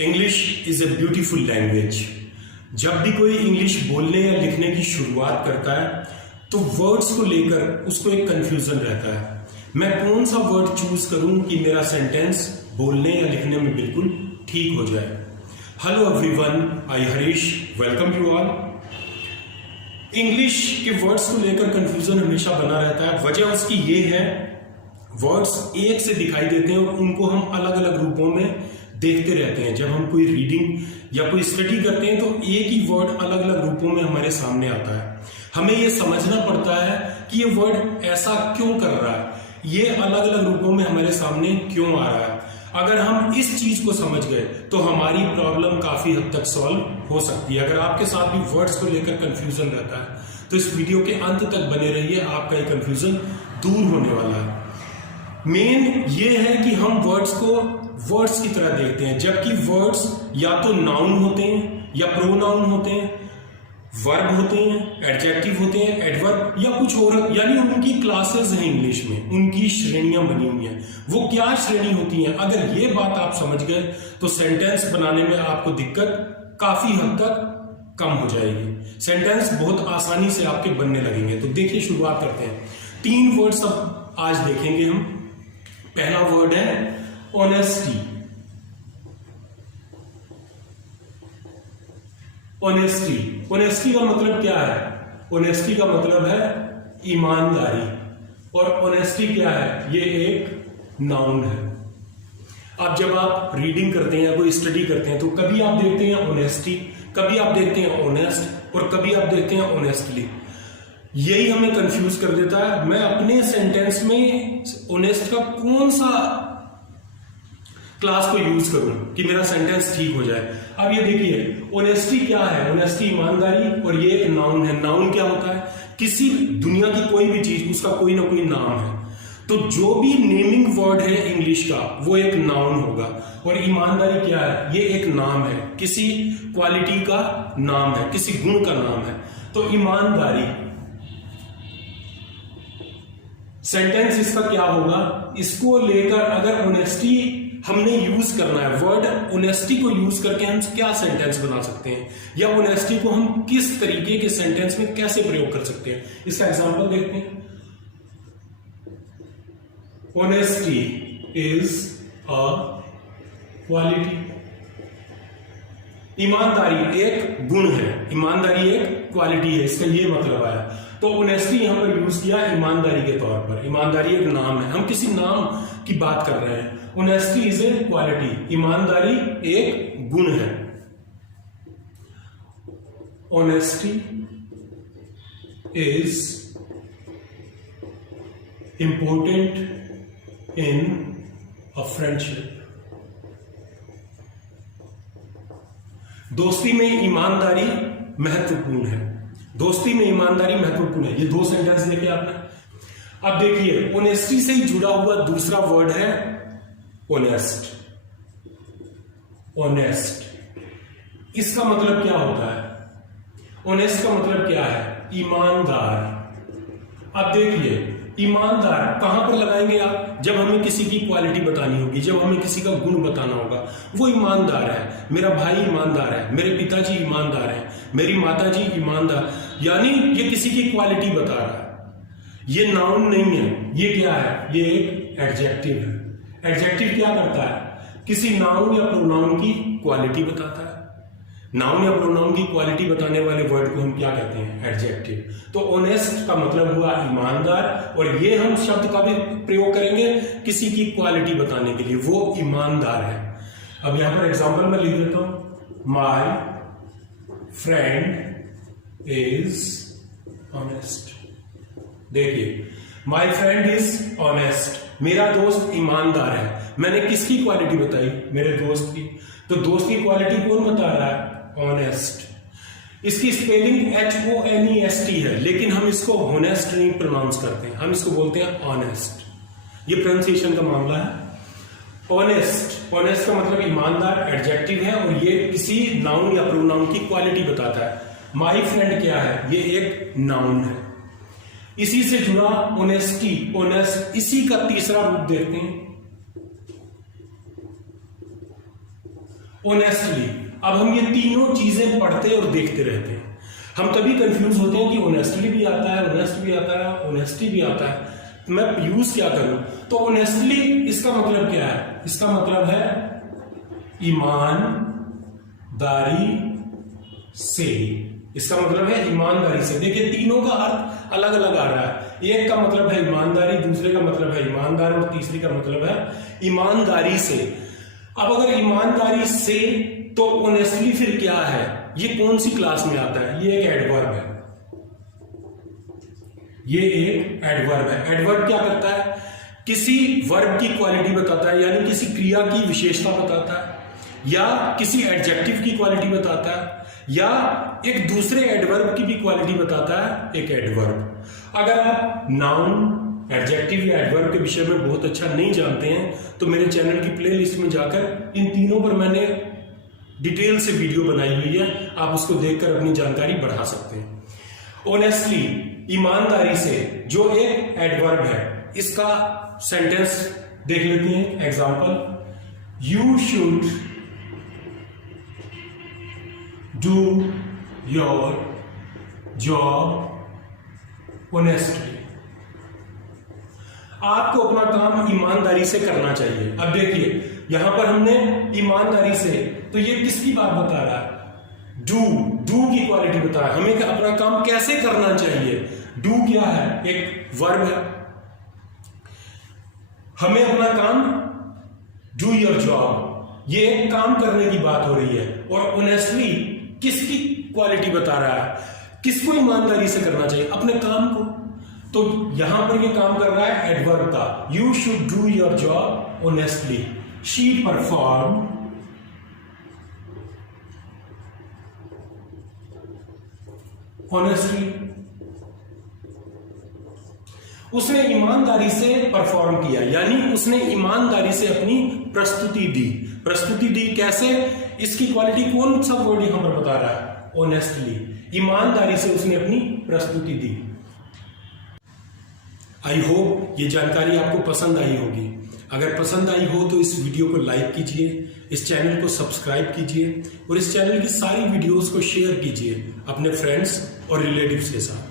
English is a beautiful language. जब भी कोई इंग्लिश बोलने या लिखने की शुरुआत करता है तो वर्ड्स को लेकर उसको एक कंफ्यूजन रहता है। मैं कौन सा वर्ड चूज करूं कि मेरा सेंटेंस बोलने या लिखने में बिल्कुल ठीक हो जाए। Hello everyone, I Harish, welcome you all. English के वर्ड्स को लेकर कंफ्यूजन हमेशा बना रहता है। वजह उसकी ये है, वर्ड्स एक से दिखाई देते हैं और उनको हम अलग अलग रूपों में देखते रहते हैं। जब हम कोई रीडिंग या कोई स्टडी करते हैं तो एक ही वर्ड अलग अलग रूपों में हमारे सामने आता है। हमें ये समझना पड़ता है कि ये वर्ड ऐसा क्यों कर रहा है, ये अलग अलग रूपों में हमारे सामने क्यों आ रहा है। अगर हम इस चीज को समझ गए तो हमारी प्रॉब्लम काफी हद तक सॉल्व हो सकती है। अगर आपके साथ भी वर्ड्स को लेकर कंफ्यूजन रहता है तो इस वीडियो के अंत तक बने रहिए, आपका ये कंफ्यूजन दूर होने वाला है। मेन ये है कि हम वर्ड्स को वर्ड्स की तरह देखते हैं, जबकि वर्ड्स या तो नाउन होते हैं या प्रोनाउन होते हैं, वर्ब होते हैं, एडजेक्टिव होते हैं, एडवर्ब या कुछ और, यानी उनकी क्लासेस हैं इंग्लिश में, उनकी श्रेणियां बनी हुई हैं। वो क्या श्रेणी होती हैं, अगर ये बात आप समझ गए तो सेंटेंस बनाने में आपको दिक्कत काफी हद तक कम हो जाएगी। सेंटेंस बहुत आसानी से आपके बनने लगेंगे। तो देखिए, शुरुआत करते हैं। 3 वर्ड्स अब आज देखेंगे हम। पहला वर्ड है ऑनेस्टी। ऑनेस्टी, ऑनेस्टी का मतलब क्या है? ऑनेस्टी का मतलब है ईमानदारी। और ऑनेस्टी क्या है? ये एक नाउन है। अब जब आप रीडिंग करते हैं या कोई स्टडी करते हैं तो कभी आप देखते हैं ऑनेस्टी, कभी आप देखते हैं ऑनेस्ट और कभी आप देखते हैं ऑनेस्टली। यही हमें कंफ्यूज कर देता है। मैं अपने सेंटेंस में ऑनेस्ट का कौन सा क्लास को यूज करूं कि मेरा सेंटेंस ठीक हो जाए। अब ये देखिए, ऑनेस्टी क्या है? ऑनेस्टी ईमानदारी, और ये एक नाउन है। नाउन क्या होता है? किसी दुनिया की कोई भी चीज, उसका कोई ना कोई नाम है। तो जो भी नेमिंग वर्ड है इंग्लिश का वो एक नाउन होगा। और ईमानदारी क्या है? ये एक नाम है, किसी क्वालिटी का नाम है, किसी गुण का नाम है। तो ईमानदारी सेंटेंस इसका क्या होगा? इसको लेकर अगर ऑनेस्टी हमने यूज करना है, वर्ड ऑनेस्टी को यूज करके हम क्या सेंटेंस बना सकते हैं, या ऑनेस्टी को हम किस तरीके के सेंटेंस में कैसे प्रयोग कर सकते हैं, इसका एग्जांपल देखते हैं। Honesty is a quality. ईमानदारी एक गुण है, ईमानदारी एक क्वालिटी है, इसका ये मतलब आया। तो ऑनेस्टी यहां पर यूज किया ईमानदारी के तौर पर। ईमानदारी एक नाम है, हम किसी नाम की बात कर रहे हैं। ऑनेस्टी इज ए क्वालिटी, ईमानदारी एक गुण है। Honesty is important in a friendship. दोस्ती में ईमानदारी महत्वपूर्ण है। दोस्ती में ईमानदारी महत्वपूर्ण है। ये 2 सेंटेंस देखे आपने। अब देखिए, ऑनेस्टी से ही जुड़ा हुआ दूसरा वर्ड है ऑनेस्ट। ऑनेस्ट, इसका मतलब क्या होता है? ऑनेस्ट का मतलब क्या है? ईमानदार। अब देखिए, ईमानदार कहां पर लगाएंगे आप? जब हमें किसी की क्वालिटी बतानी होगी, जब हमें किसी का गुण बताना होगा। वो ईमानदार है, मेरा भाई ईमानदार है, मेरे पिताजी ईमानदार है, मेरी माताजी ईमानदार, यानी ये किसी की क्वालिटी बता रहा है। ये नाउन नहीं है, ये क्या है? ये एक एडजेक्टिव है। एडजेक्टिव क्या करता है? किसी नाउन या प्रोनाउन की क्वालिटी बताता है। नाउन या प्रोनाउन की क्वालिटी बताने वाले वर्ड को हम क्या कहते हैं? एडजेक्टिव। तो ऑनेस्ट का मतलब हुआ ईमानदार, और ये हम शब्द का भी प्रयोग करेंगे किसी की क्वालिटी बताने के लिए, वो ईमानदार है। अब यहां पर एग्जांपल मैं लिख देता हूं। My friend is honest. देखिए, माय फ्रेंड इज ऑनेस्ट, मेरा दोस्त ईमानदार है। मैंने किसकी क्वालिटी बताई? मेरे दोस्त की। तो दोस्त की क्वालिटी कौन बता रहा है? ऑनेस्ट। इसकी स्पेलिंग HONEST है, लेकिन हम इसको होनेस्ट नहीं प्रोनाउंस करते हैं, हम इसको बोलते हैं ऑनेस्ट। ये प्रोनाउंसिएशन का मामला है। ऑनेस्ट, ऑनेस्ट का मतलब ईमानदार, एडजेक्टिव है, और ये किसी नाउन या प्रोनाउन की क्वालिटी बताता है। माय फ्रेंड क्या है? ये एक नाउन है। इसी से जुड़ा ऑनेस्टी, ऑनेस्ट, इसी का तीसरा रूप देखते हैं। ऑनेस्टली। अब हम ये तीनों चीजें पढ़ते और देखते रहते हैं, हम तभी कंफ्यूज होते हैं कि ऑनेस्टली भी आता है, ऑनेस्ट भी आता है, ऑनेस्टी भी आता है, तो मैं यूज क्या करूं? तो ऑनेस्टली इसका मतलब क्या है? इसका मतलब है ईमानदारी से। इसका मतलब है ईमानदारी से। देखिए तीनों का अर्थ अलग अलग आ रहा है। एक का मतलब है ईमानदारी, दूसरे का मतलब है ईमानदार और तीसरी का मतलब है ईमानदारी से। अब अगर ईमानदारी से तो ऑनेस्टली फिर क्या है? ये कौन सी क्लास में आता है? ये एक एडवर्ब है। ये एक एडवर्ब है। एडवर्ब क्या करता है? किसी वर्ब की क्वालिटी बताता है, यानी किसी क्रिया की विशेषता बताता है, या किसी एडजेक्टिव की क्वालिटी बताता है, या एक दूसरे एडवर्ब की भी क्वालिटी बताता है एक एडवर्ब। अगर आप नाउन, एडजेक्टिव या एडवर्ब के विषय में बहुत अच्छा नहीं जानते हैं तो मेरे चैनल की प्लेलिस्ट में जाकर इन तीनों पर मैंने डिटेल से वीडियो बनाई हुई है, आप उसको देखकर अपनी जानकारी बढ़ा सकते हैं। ऑनेस्टली, ईमानदारी से, जो एक एडवर्ब है, इसका सेंटेंस देख लेते हैं। Example, you should do your job honestly. आपको अपना काम ईमानदारी से करना चाहिए। अब देखिए यहां पर हमने ईमानदारी से, तो ये किसकी बात बता रहा है? डू की क्वालिटी बता रहा है, हमें अपना काम कैसे करना चाहिए। डू क्या है? एक वर्ब है। हमें अपना काम, डू योर जॉब, ये एक काम करने की बात हो रही है। और ऑनेस्टली किसकी क्वालिटी बता रहा है? किसको ईमानदारी से करना चाहिए? अपने काम को। तो यहां पर ये काम कर रहा है एडवर्ब का। You should do your job honestly. She perform honestly. उसने ईमानदारी से परफॉर्म किया, यानी उसने ईमानदारी से अपनी प्रस्तुति दी। प्रस्तुति दी कैसे? इसकी क्वालिटी कौन सा वर्ड यहां पर बता रहा है? ऑनेस्टली। ईमानदारी से उसने अपनी प्रस्तुति दी। आई होप ये जानकारी आपको पसंद आई होगी। अगर पसंद आई हो तो इस वीडियो को लाइक कीजिए, इस चैनल को सब्सक्राइब कीजिए और इस चैनल की सारी वीडियोस को शेयर कीजिए अपने फ्रेंड्स और रिलेटिव्स के साथ।